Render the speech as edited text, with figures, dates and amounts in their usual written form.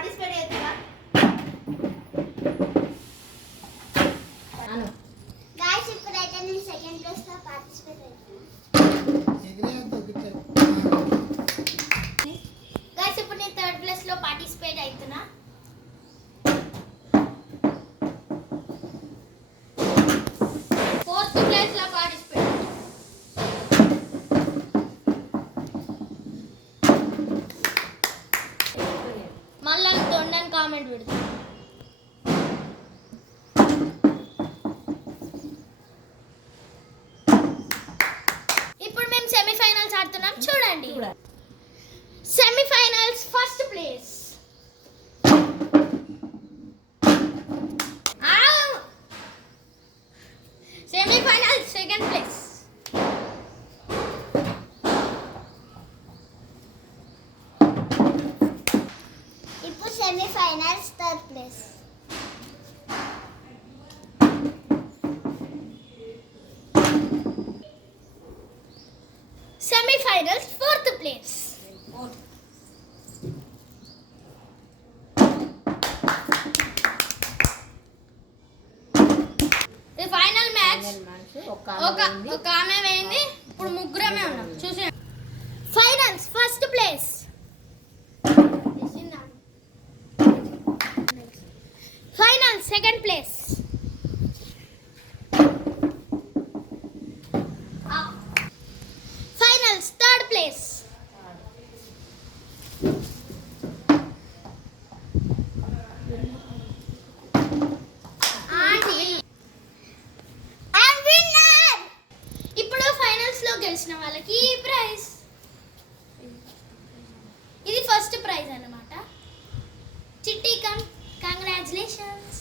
పార్టిసిపేట్ చేస్తారా? అను गाइस ఇప్పుడైతే నేను సెకండ్ ప్లేస్ లో పార్టిసిపేట్ అవుతున్నా. गाइस ఇప్పుడు నేను థర్డ్ ప్లేస్ లో పార్టిసిపేట్ అవుతున్నా. ఫోర్త్ ప్లేస్ లో పార్టిసిపేట్. మళ్ళా తొండని కామెంట్ పెడతా. ఇప్పుడు మేము సెమీఫైనల్స్ ఆడుతున్నాం చూడండి. Semifinals first place. Semifinal second place. ఇప్పుడు semifinals third place. Semifinals fourth place. ఇది ఫైనల్ మ్యాచ్. ఒక ఆమె వేయింది. ఇప్పుడు ముగ్గురమే ఉన్నాం చూసి. Finals first place. Final second place. Finals third place. ఇప్పుడు ఫైనల్స్ లో గెలిచిన వాళ్ళకి ఈ ప్రైజ్. ఇది ఫస్ట్ ప్రైజ్ అన్నమాట. చిట్టి కంగ్రాచులేషన్స్.